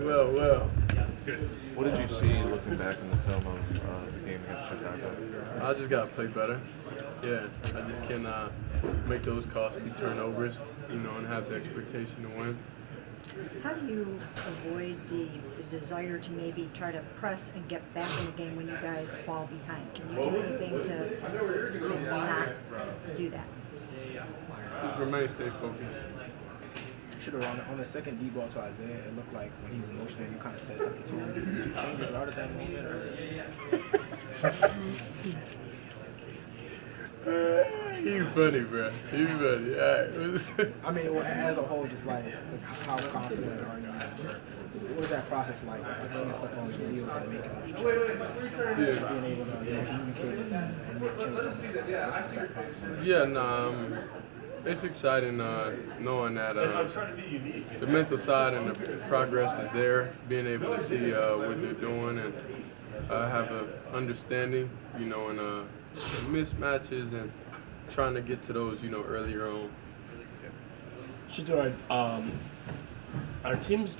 Well. What did you see looking back in the film of the game against Chicago? I just got to play better. Yeah, I just cannot make those costly turnovers, and have the expectation to win. How do you avoid the desire to maybe try to press and get back in the game when you guys fall behind? Can you do anything to not do that? Just remain, stay focused. Shedeur, on the second deep ball to Isaiah, it looked like when he was emotional, you kind of said something to him. Did you change his route at that moment? He's funny, bro. He's funny. All right. I mean, as a whole, just like how confident are you? What was that process like seeing stuff on the field and making those changes? Just being able to communicate and make changes. What's that process like? Yeah, it's exciting knowing that the mental side and the progress is there, being able to see what they're doing and have an understanding, and mismatches and trying to get to those, earlier on. Shedeur, are teams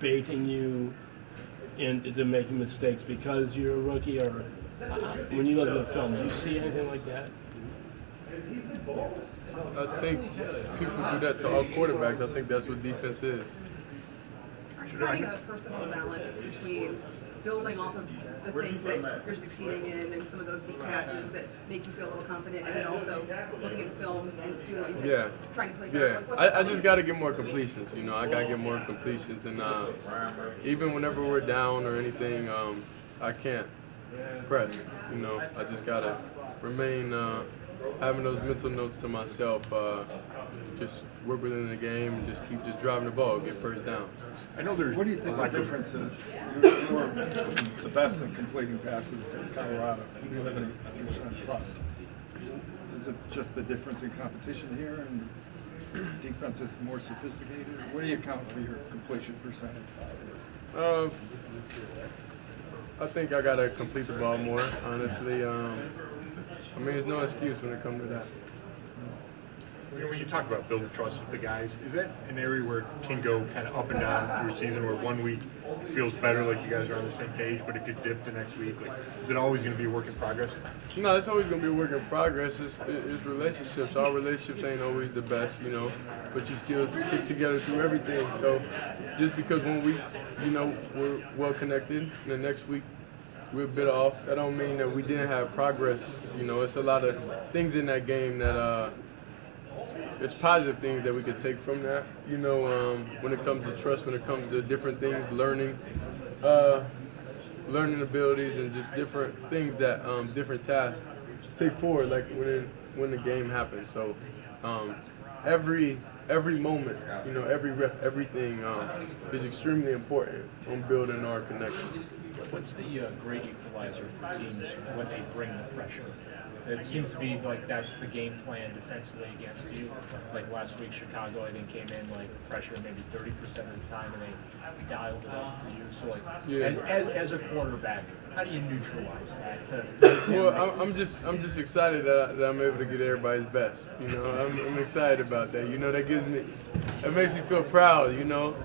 baiting you into making mistakes because you're a rookie, or when you look at the film, do you see anything like that? I think people do that to all quarterbacks. I think that's what defense is. Are you finding a personal balance between building off of the things that you're succeeding in and some of those deep passes that make you feel a little confident, and then also looking at the film and doing what you said, trying to play better? Yeah, I just got to get more completions. I got to get more completions. And even whenever we're down or anything, I can't press. I just got to remain having those mental notes to myself, just work within the game and just keep driving the ball, get first down. I know there's. What do you think the difference is? You're the best at completing passes in Colorado, 70% plus. Is it just the difference in competition here and defense is more sophisticated? What do you count for your completion percentage? I think I got to complete the ball more, honestly. There's no excuse when it comes to that. When you talk about building trust with the guys, is that an area where it can go kind of up and down through a season where 1 week feels better, like you guys are on the same page, but it could dip the next week? Like, is it always going to be a work in progress? No, it's always going to be a work in progress. It's relationships. Our relationships ain't always the best, but you still stick together through everything. So just because 1 week, we're well connected, and the next week we're a bit off, that don't mean that we didn't have progress. It's a lot of things in that game that it's positive things that we could take from that. When it comes to trust, when it comes to different things, learning abilities, and just different things that different tasks take forward, like when the game happens. So every moment, every rep, everything is extremely important on building our connection. What's the great equalizer for teams when they bring the pressure? It seems to be like that's the game plan defensively against you. Like last week, Chicago, I think, came in like pressure maybe 30% of the time, and they dialed it up for you. So, like, as a quarterback, how do you neutralize that? Well, I'm just excited that I'm able to get everybody's best. I'm excited about that. That makes me feel proud.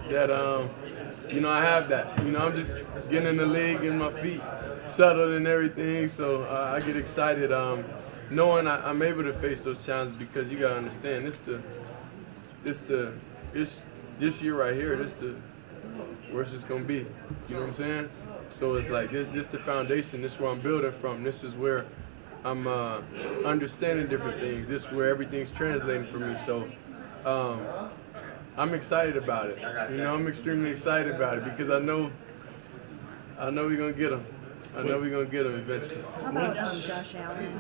That I have that. I'm just getting in the league, getting my feet settled and everything. So I get excited knowing I'm able to face those challenges, because you gotta understand this year right here. This the worst it's gonna be. You know what I'm saying? So it's like this the foundation. This is where I'm building from. This is where I'm understanding different things. This is where everything's translating for me. So I'm excited about it. I'm extremely excited about it, because I know we're gonna get them. I know we're gonna get them eventually. How about Josh Allen? Is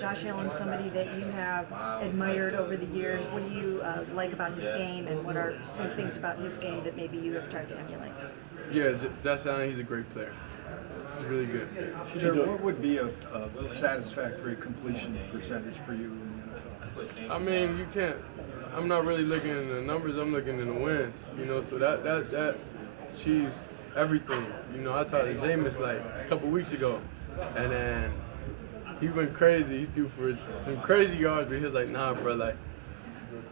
Josh Allen somebody that you have admired over the years? What do you like about his game, and what are some things about his game that maybe you have tried to emulate? Yeah, Josh Allen, he's a great player. He's really good. Shedeur, what would be a satisfactory completion percentage for you in the NFL? You can't. I'm not really looking at the numbers. I'm looking at the wins. So that achieves everything. I talked to Jameis like a couple weeks ago, and then he went crazy. He threw for some crazy yards, but he was like, nah, bro, like,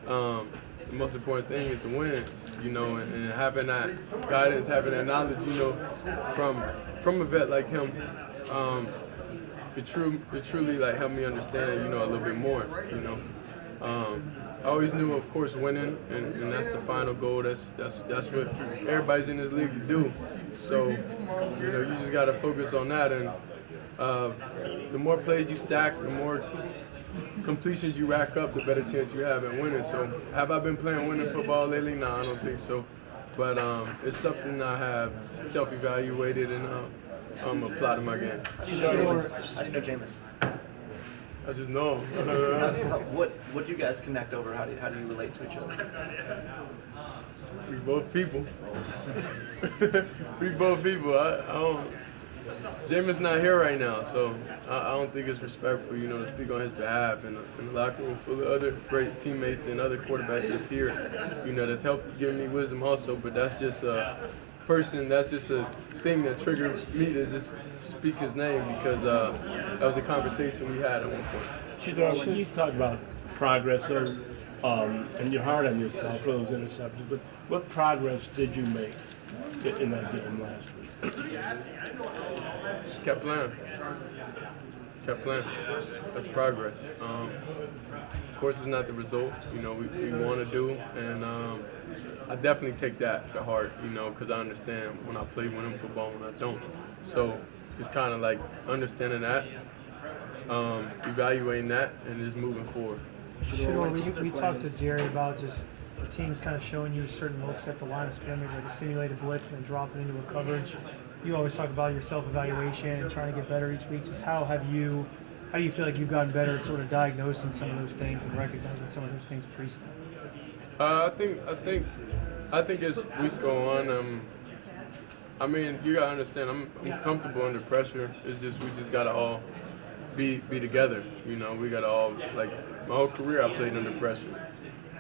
the most important thing is the wins. you know, and having that guidance, having that knowledge, you know, from a vet like him, it truly like helped me understand, you know, a little bit more, you know. I always knew, of course, winning, and that's the final goal. That's what everybody's in this league to do. So, you know, you just got to focus on that, and the more plays you stack, the more completions you rack up, the better chance you have at winning. So, have I been playing winning football lately? No, I don't think so. But it's something I have self-evaluated and apply to my game. How do you know Jameis? I just know him. What do you guys connect over? How do you relate to each other? We both people. We both people. I don't. Jameis not here right now, so I don't think it's respectful, you know, to speak on his behalf. In the locker room full of other great teammates and other quarterbacks that's here, you know, that's helped give me wisdom also. But that's just a person. That's just a thing that triggered me to just speak his name because that was a conversation we had at one point. Shedeur, when you talk about progress, and you're hard on yourself for those interceptions, but what progress did you make in that game last week? Kept playing. That's progress. Of course, it's not the result, you know, we want to do, and I definitely take that to heart, you know, because I understand when I play winning football, when I don't. So it's kind of like understanding that, evaluating that, and just moving forward. Shedeur, we talked to Jerry about just the teams kind of showing you certain looks at the line of scrimmage, like a simulated blitz and then dropping into a coverage. You always talk about your self-evaluation and trying to get better each week. Just how do you feel like you've gotten better at sort of diagnosing some of those things and recognizing some of those things pre-snap? I think as weeks go on, I mean, you gotta understand, I'm comfortable under pressure. It's just we just gotta all be together. You know, we gotta all, like, my whole career I played under pressure,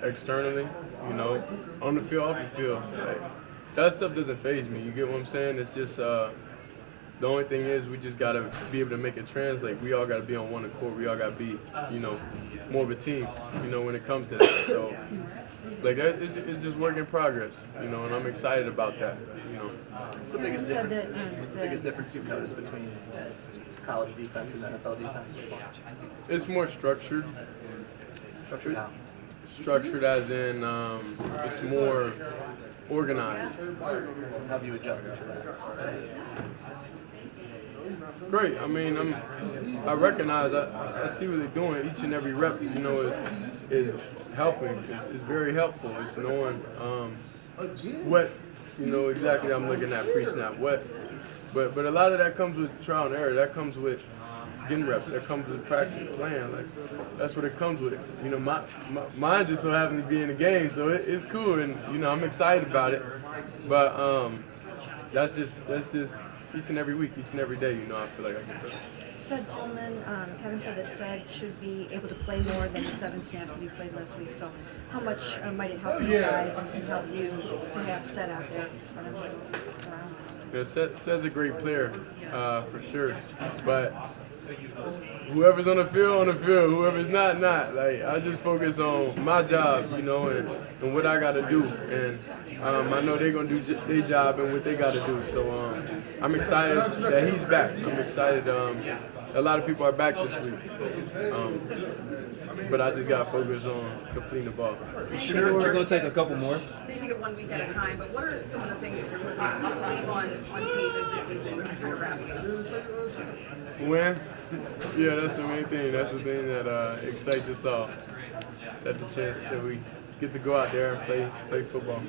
externally, you know, on the field, off the field. Like, that stuff doesn't faze me. You get what I'm saying? It's just the only thing is we just gotta be able to make it translate. We all gotta be on one accord. We all gotta be, you know, more of a team, you know, when it comes to that. So, like, it's just work in progress, you know, and I'm excited about that, you know. What's the biggest difference you've noticed between college defense and NFL defense so far? It's more structured. Structured how? Structured as in it's more organized. How have you adjusted to that? Great. I mean, I recognize, I see what they're doing. Each and every rep, you know, is helping. It's very helpful. It's knowing what, you know, exactly I'm looking at pre-snap. What, but a lot of that comes with trial and error. That comes with getting reps. That comes with practicing, playing. Like, that's what it comes with. You know, mine just so happens to be in the game, so it's cool, and you know, I'm excited about it. But that's just each and every week, each and every day. You know, I feel like I get better. Said Tillman, Kevin said that Said should be able to play more than the 7 snaps that he played last week. So, how much might it help you guys and help you to have Said out there? Yeah, Said's a great player, for sure. But whoever's on the field, whoever's not. Like, I just focus on my job, you know, and what I got to do. And I know they're going to do their job and what they got to do. So I'm excited that he's back. I'm excited. A lot of people are back this week. But I just got to focus on completing the ball. Sure, we're going to take a couple more. You take it 1 week at a time, but what are some of the things that you're looking to leave on tape as the season kind of wraps up? Wins? Yeah, that's the main thing. That's the thing that excites us all. That's the chance that we get to go out there and play football.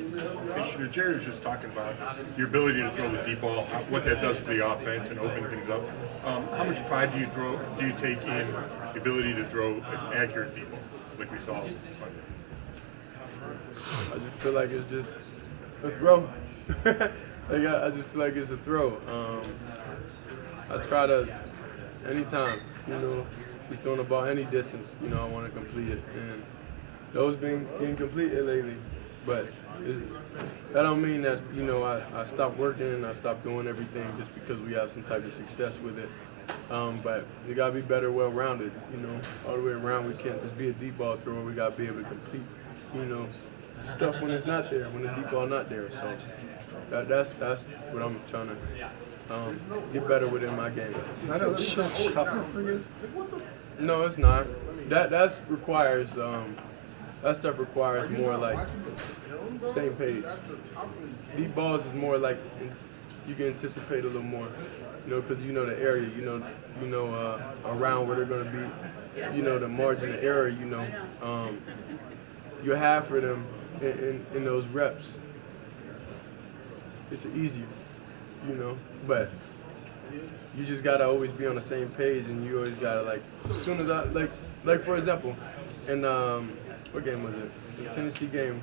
Hey, Jerry was just talking about your ability to throw the deep ball, what that does for the offense and open things up. How much pride do you take in the ability to throw an accurate deep ball, like we saw Sunday? I just feel like it's just a throw. Like, I just feel like it's a throw. I try to, anytime, you know, we throwing the ball any distance, you know, I want to complete it. And those been getting completed lately. But that don't mean that, you know, I stopped working and I stopped doing everything just because we have some type of success with it. But you got to be better, well-rounded, you know, all the way around. We can't just be a deep ball thrower. We got to be able to complete, you know, stuff when it's not there, when the deep ball not there. So that's what I'm trying to get better with in my game. Is that a little tougher for you? No, it's not. That requires that stuff requires more like same page. Deep balls is more like you can anticipate a little more, you know, because you know the area, you know around where they're going to be, you know the margin of error, you know, you have for them in those reps. It's easier, you know, but you just gotta always be on the same page, and you always gotta like as soon as I like for example, in what game was it? This Tennessee game,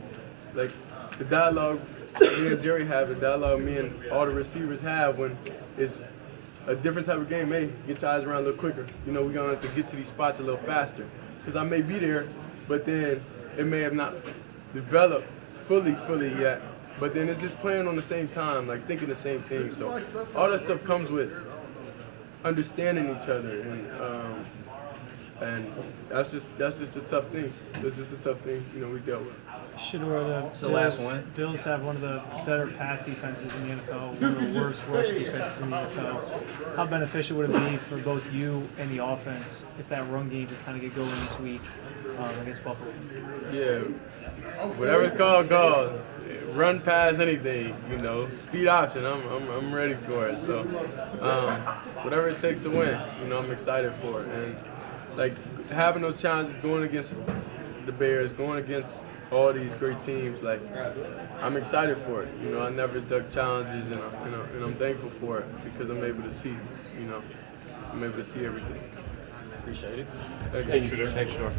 like the dialogue me and Jerry have, the dialogue me and all the receivers have when it's a different type of game. Hey, get your eyes around a little quicker. You know, we're gonna have to get to these spots a little faster because I may be there, but then it may have not developed fully yet. But then it's just playing on the same time, like thinking the same thing. So all that stuff comes with understanding each other, and that's just a tough thing. That's just a tough thing, you know, we dealt with. Shedeur, It's the last one. Bills have one of the better pass defenses in the NFL, one of the worst rush defenses in the NFL. How beneficial would it be for both you and the offense if that run game could kind of get going this week against Buffalo? Yeah, whatever it's called. Run past anything, you know. Speed option. I'm ready for it. So whatever it takes to win, you know, I'm excited for it. And like having those challenges, going against the Bears, going against all these great teams, like I'm excited for it. You know, I never duck challenges, and I'm thankful for it because I'm able to see, you know, I'm able to see everything. Appreciate it. Thank you. Thanks, Shedeur.